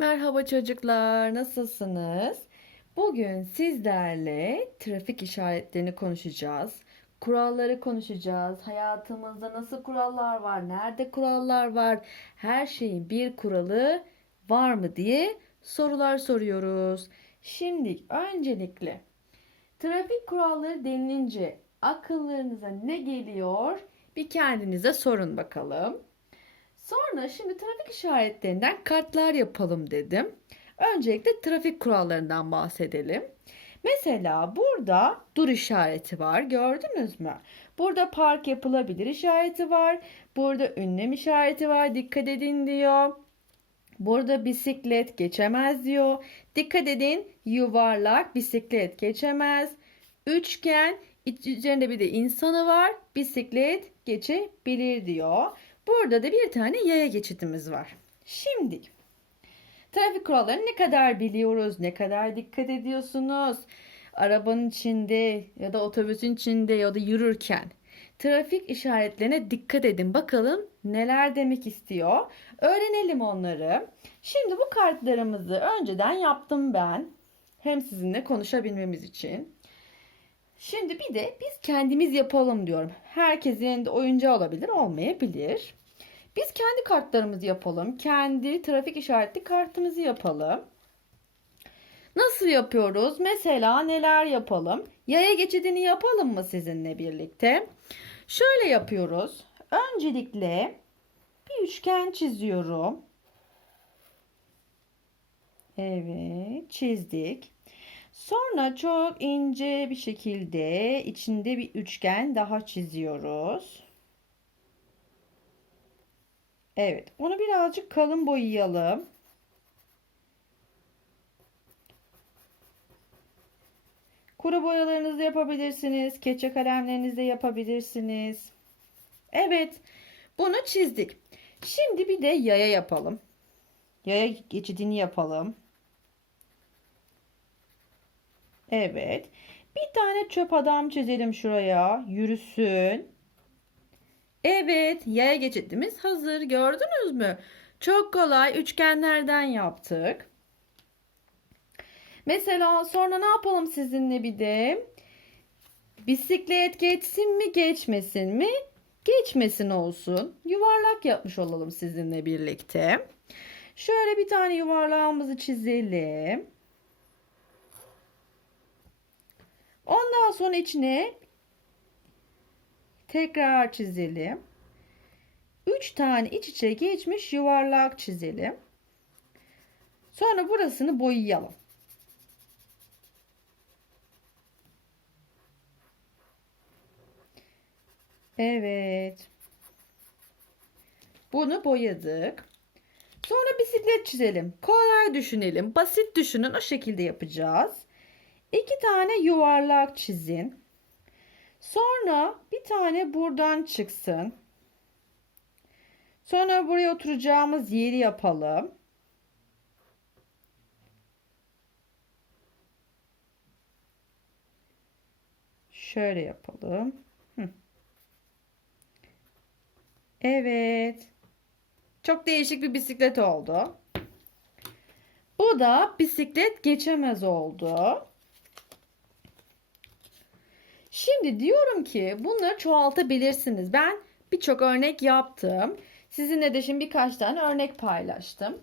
Merhaba çocuklar, nasılsınız? Bugün sizlerle trafik işaretlerini konuşacağız. Kuralları konuşacağız. Hayatımızda nasıl kurallar var, nerede kurallar var, her şeyin bir kuralı var mı diye sorular soruyoruz. Şimdi öncelikle trafik kuralları denilince akıllarınıza ne geliyor? Bir kendinize sorun bakalım. Sonra şimdi trafik işaretlerinden kartlar yapalım dedim. Öncelikle trafik kurallarından bahsedelim. Mesela burada dur işareti var. Gördünüz mü? Burada park yapılabilir işareti var. Burada ünlem işareti var. Dikkat edin diyor. Burada bisiklet geçemez diyor. Dikkat edin yuvarlak bisiklet geçemez. Üçgen üzerinde bir de insanı var. Bisiklet geçebilir diyor. Burada da bir tane yaya geçitimiz var. Şimdi trafik kurallarını ne kadar biliyoruz, ne kadar dikkat ediyorsunuz? Arabanın içinde ya da otobüsün içinde ya da yürürken trafik işaretlerine dikkat edin. Bakalım neler demek istiyor. Öğrenelim onları. Şimdi bu kartlarımızı önceden yaptım ben. Hem sizinle konuşabilmemiz için. Şimdi bir de biz kendimiz yapalım diyorum. Herkesin elinde oyuncağı olabilir, olmayabilir. Biz kendi kartlarımızı yapalım. Kendi trafik işaretli kartımızı yapalım. Nasıl yapıyoruz? Mesela neler yapalım? Yaya geçidini yapalım mı sizinle birlikte? Şöyle yapıyoruz. Öncelikle bir üçgen çiziyorum. Evet, çizdik. Sonra çok ince bir şekilde içinde bir üçgen daha çiziyoruz. Evet, onu birazcık kalın boyayalım. Kuru boyalarınızı yapabilirsiniz. Keçe kalemlerinizle yapabilirsiniz. Evet, bunu çizdik. Şimdi bir de yaya yapalım. Yaya geçidini yapalım. Evet. Bir tane çöp adam çizelim şuraya. Yürüsün. Evet, yaya geçidimiz hazır. Gördünüz mü? Çok kolay üçgenlerden yaptık. Mesela sonra ne yapalım sizinle bir de? Bisiklet geçsin mi, geçmesin mi? Geçmesin olsun. Yuvarlak yapmış olalım sizinle birlikte. Şöyle bir tane yuvarlağımızı çizelim. Sonra içine tekrar çizelim. 3 tane iç içe geçmiş yuvarlak çizelim. Sonra burasını boyayalım. Evet. Bunu boyadık. Sonra bisiklet çizelim. Kolay düşünelim. Basit düşünün. O şekilde yapacağız. İki tane yuvarlak çizin. Sonra bir tane buradan çıksın. Sonra buraya oturacağımız yeri yapalım. Şöyle yapalım. Evet. Çok değişik bir bisiklet oldu. Bu da bisiklet geçemez oldu. Şimdi diyorum ki bunları çoğaltabilirsiniz. Ben birçok örnek yaptım. Sizinle de şimdi birkaç tane örnek paylaştım.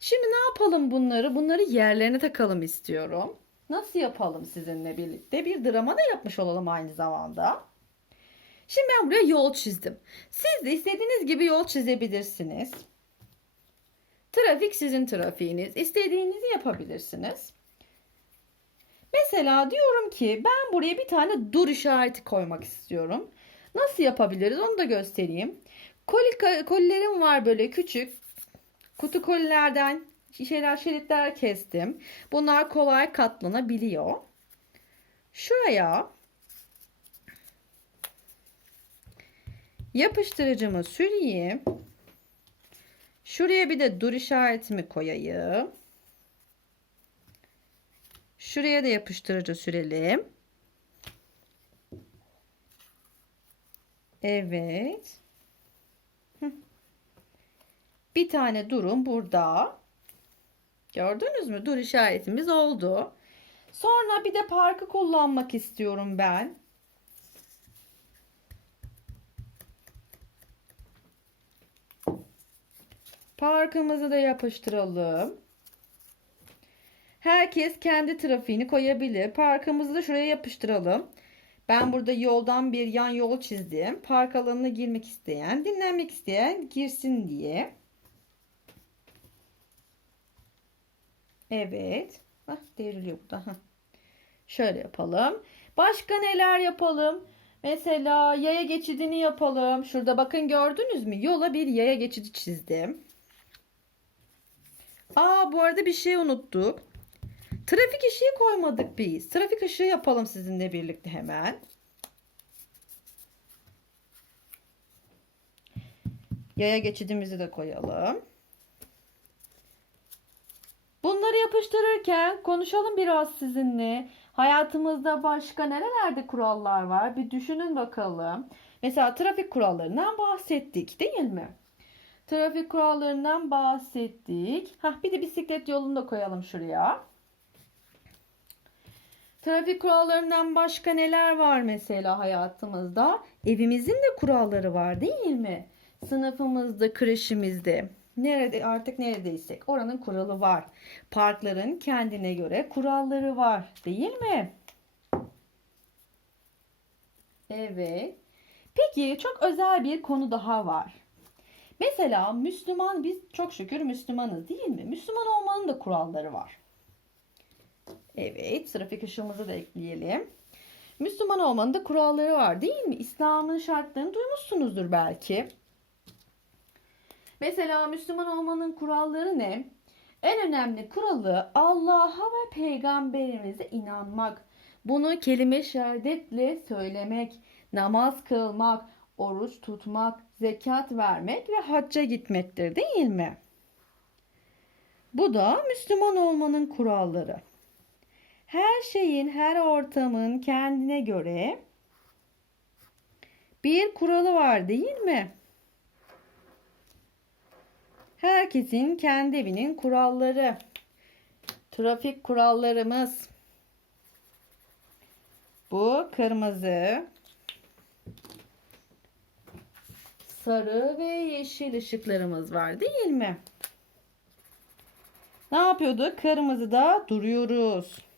Şimdi ne yapalım bunları? Bunları yerlerine takalım istiyorum. Nasıl yapalım sizinle birlikte? Bir drama da yapmış olalım aynı zamanda. Şimdi ben buraya yol çizdim. Siz de istediğiniz gibi yol çizebilirsiniz. Trafik sizin trafiğiniz. İstediğinizi yapabilirsiniz. Mesela diyorum ki ben buraya bir tane dur işareti koymak istiyorum. Nasıl yapabiliriz onu da göstereyim. Koli, kolilerim var böyle küçük. Kutu kolilerden şeyler şeritler kestim. Bunlar kolay katlanabiliyor. Şuraya yapıştırıcımı süreyim. Şuraya bir de dur işaretimi koyayım. Şuraya da yapıştırıcı sürelim. Evet. Bir tane durum burada. Gördünüz mü? Dur işaretimiz oldu. Sonra bir de parkı kullanmak istiyorum ben. Parkımızı da yapıştıralım. Herkes kendi trafiğini koyabilir. Parkımızı da şuraya yapıştıralım. Ben burada yoldan bir yan yol çizdim. Park alanına girmek isteyen, dinlenmek isteyen girsin diye. Evet. Ah devriliyor bu da. Şöyle yapalım. Başka neler yapalım? Mesela yaya geçidini yapalım. Şurada bakın gördünüz mü? Yola bir yaya geçidi çizdim. Aa bu arada bir şey unuttuk. Trafik ışığı koymadık biz. Trafik ışığı yapalım sizinle birlikte hemen. Yaya geçidimizi de koyalım. Bunları yapıştırırken konuşalım biraz sizinle. Hayatımızda başka nerelerde kurallar var? Bir düşünün bakalım. Mesela trafik kurallarından bahsettik değil mi? Trafik kurallarından bahsettik. Hah, bir de bisiklet yolunu da koyalım şuraya. Trafik kurallarından başka neler var mesela hayatımızda? Evimizin de kuralları var değil mi? Sınıfımızda, kreşimizde, nerede artık neredeysek oranın kuralı var. Parkların kendine göre kuralları var değil mi? Evet. Peki çok özel bir konu daha var. Mesela Müslüman biz çok şükür Müslümanız değil mi? Müslüman olmanın da kuralları var. Evet, trafik ışığımızı da ekleyelim. Müslüman olmanın da kuralları var değil mi? İslam'ın şartlarını duymuşsunuzdur belki. Mesela Müslüman olmanın kuralları ne? En önemli kuralı Allah'a ve peygamberimize inanmak. Bunu kelime şehadetle söylemek, namaz kılmak, oruç tutmak, zekat vermek ve hacca gitmektir değil mi? Bu da Müslüman olmanın kuralları. Her şeyin, her ortamın kendine göre bir kuralı var değil mi? Herkesin kendi evinin kuralları. Trafik kurallarımız. Bu kırmızı, sarı ve yeşil ışıklarımız var değil mi? Ne yapıyorduk? Kırmızıda duruyoruz.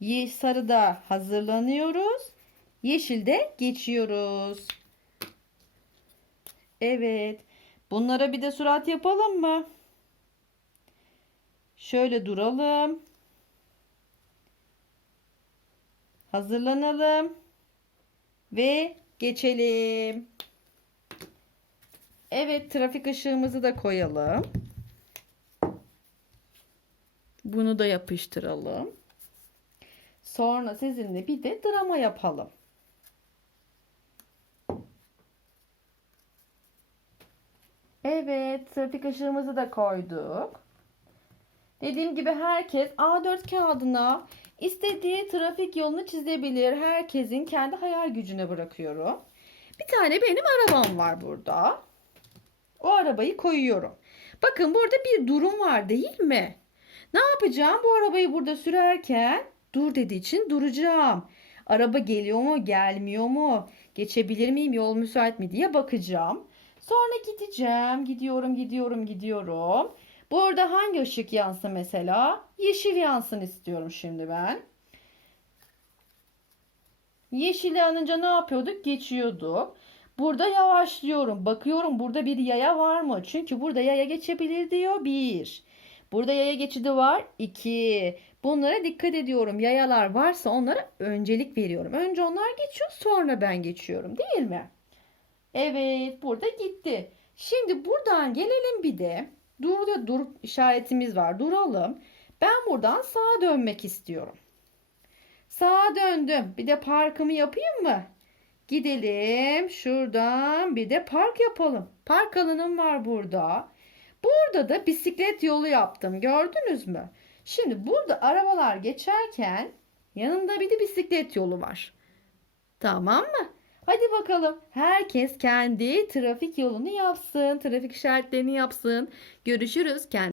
Ye sarıda hazırlanıyoruz. Yeşilde geçiyoruz. Evet. Bunlara bir de surat yapalım mı? Şöyle duralım. Hazırlanalım. Ve geçelim. Evet, trafik ışığımızı da koyalım. Bunu da yapıştıralım. Sonra sizinle bir de drama yapalım. Evet, trafik ışığımızı da koyduk. Dediğim gibi herkes A4 kağıdına istediği trafik yolunu çizebilir. Herkesin kendi hayal gücüne bırakıyorum. Bir tane benim arabam var burada. O arabayı koyuyorum. Bakın burada bir durum var değil mi? Ne yapacağım? Bu arabayı burada sürerken dur dediği için duracağım. Araba geliyor mu, gelmiyor mu? Geçebilir miyim, yol müsait mi diye bakacağım. Sonra gideceğim. Gidiyorum, gidiyorum, gidiyorum. Burada hangi ışık yansın mesela? Yeşil yansın istiyorum şimdi ben. Yeşil yanınca ne yapıyorduk? Geçiyorduk. Burada yavaşlıyorum. Bakıyorum burada bir yaya var mı? Çünkü burada yaya geçebilir diyor. Bir. Burada yaya geçidi var. İki. Bunlara dikkat ediyorum. Yayalar varsa onlara öncelik veriyorum. Önce onlar geçiyor sonra ben geçiyorum değil mi? Evet burada gitti. Şimdi buradan gelelim bir de. Durda dur işaretimiz var. Duralım. Ben buradan sağa dönmek istiyorum. Sağa döndüm. Bir de parkımı yapayım mı? Gidelim. Şuradan bir de park yapalım. Park alanım var burada. Burada da bisiklet yolu yaptım. Gördünüz mü? Şimdi burada arabalar geçerken yanında bir de bisiklet yolu var. Tamam mı? Hadi bakalım. Herkes kendi trafik yolunu yapsın. Trafik işaretlerini yapsın. Görüşürüz. Kendinize